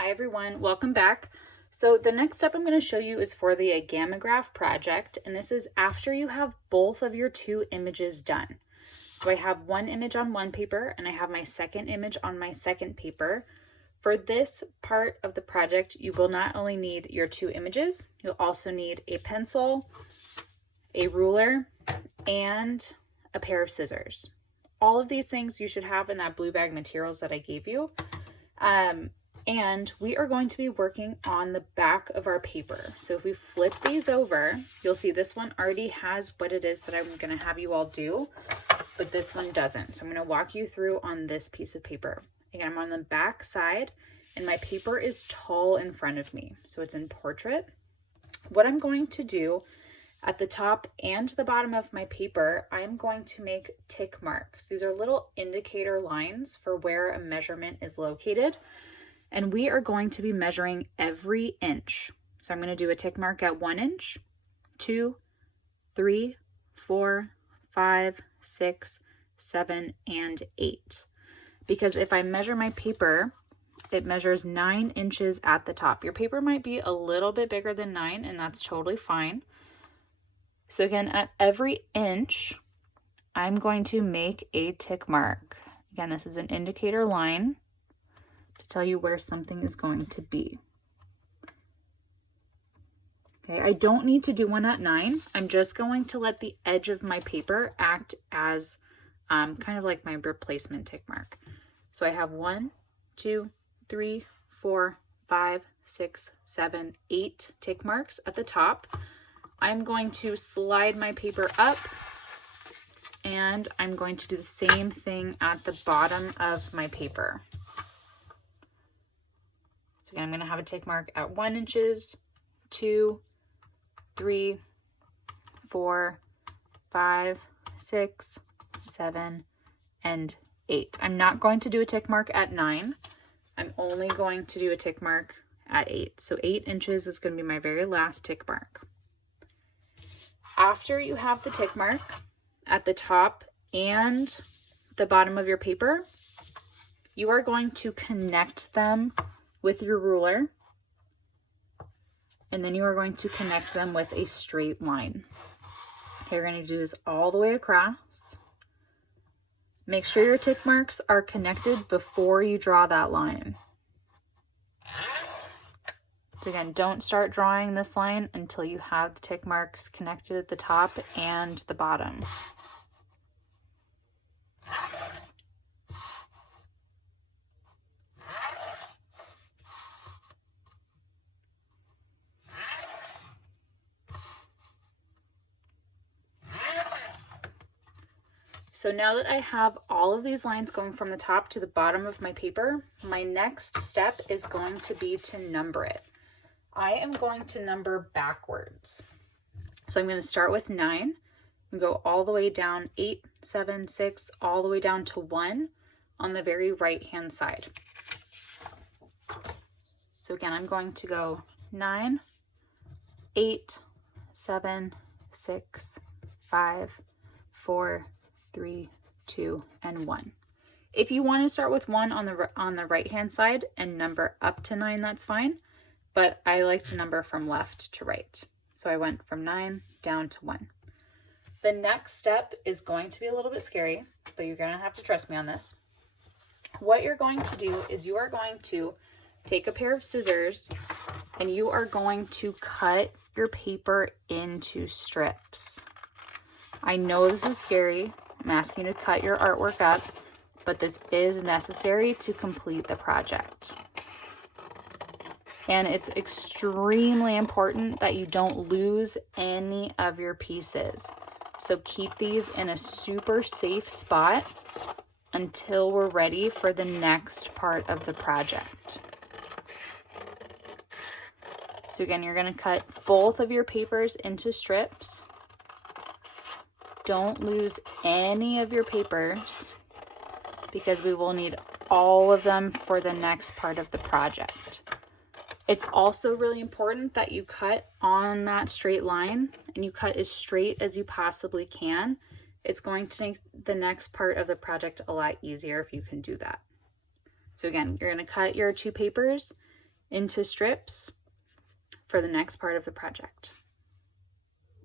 Hi everyone, welcome back. So the next step I'm going to show you is for the Agamograph project, and this is after you have both of your two images done. So I have one image on one paper and I have my second image on my second paper. For this part of the project, you will not only need your two images, you'll also need a pencil, a ruler, and a pair of scissors. All of these things you should have in that blue bag materials that I gave you. And we are going to be working on the back of our paper. So if we flip these over, you'll see this one already has what it is that I'm going to have you all do, but this one doesn't. So I'm going to walk you through on this piece of paper. Again, I'm on the back side and my paper is tall in front of me. So it's in portrait. What I'm going to do at the top and the bottom of my paper, I am going to make tick marks. These are little indicator lines for where a measurement is located. And we are going to be measuring every inch. So I'm going to do a tick mark at 1 inch, 2, 3, 4, 5, 6, 7, and 8. Because if I measure my paper, it measures 9 inches at the top. Your paper might be a little bit bigger than 9, and that's totally fine. So again, at every inch, I'm going to make a tick mark. Again, this is an indicator line to tell you where something is going to be. Okay, I don't need to do one at 9. I'm just going to let the edge of my paper act as kind of like my replacement tick mark. So I have 1, 2, 3, 4, 5, 6, 7, 8 tick marks at the top. I'm going to slide my paper up and I'm going to do the same thing at the bottom of my paper. So again, I'm going to have a tick mark at 1 inches, 2, 3, 4, 5, 6, 7, and 8. I'm not going to do a tick mark at 9. I'm only going to do a tick mark at 8. So 8 inches is going to be my very last tick mark. After you have the tick mark at the top and the bottom of your paper, you are going to connect them with your ruler, and then you are going to connect them with a straight line. Okay, you're going to do this all the way across. Make sure your tick marks are connected before you draw that line. So again, don't start drawing this line until you have the tick marks connected at the top and the bottom. So now that I have all of these lines going from the top to the bottom of my paper, my next step is going to be to number it. I am going to number backwards. So I'm going to start with 9 and go all the way down 8, 7, 6, all the way down to 1 on the very right hand side. So again, I'm going to go 9, 8, 7, 6, 5, 4, 3, 2, and 1. If you want to start with 1 on the right hand side and number up to 9, that's fine. But I like to number from left to right. So I went from 9 down to 1. The next step is going to be a little bit scary, but you're going to have to trust me on this. What you're going to do is you are going to take a pair of scissors and you are going to cut your paper into strips. I know this is scary. I'm asking you to cut your artwork up, but this is necessary to complete the project. And it's extremely important that you don't lose any of your pieces. So keep these in a super safe spot until we're ready for the next part of the project. So again, you're going to cut both of your papers into strips. Don't lose any of your papers because we will need all of them for the next part of the project. It's also really important that you cut on that straight line and you cut as straight as you possibly can. It's going to make the next part of the project a lot easier if you can do that. So again, you're going to cut your two papers into strips for the next part of the project.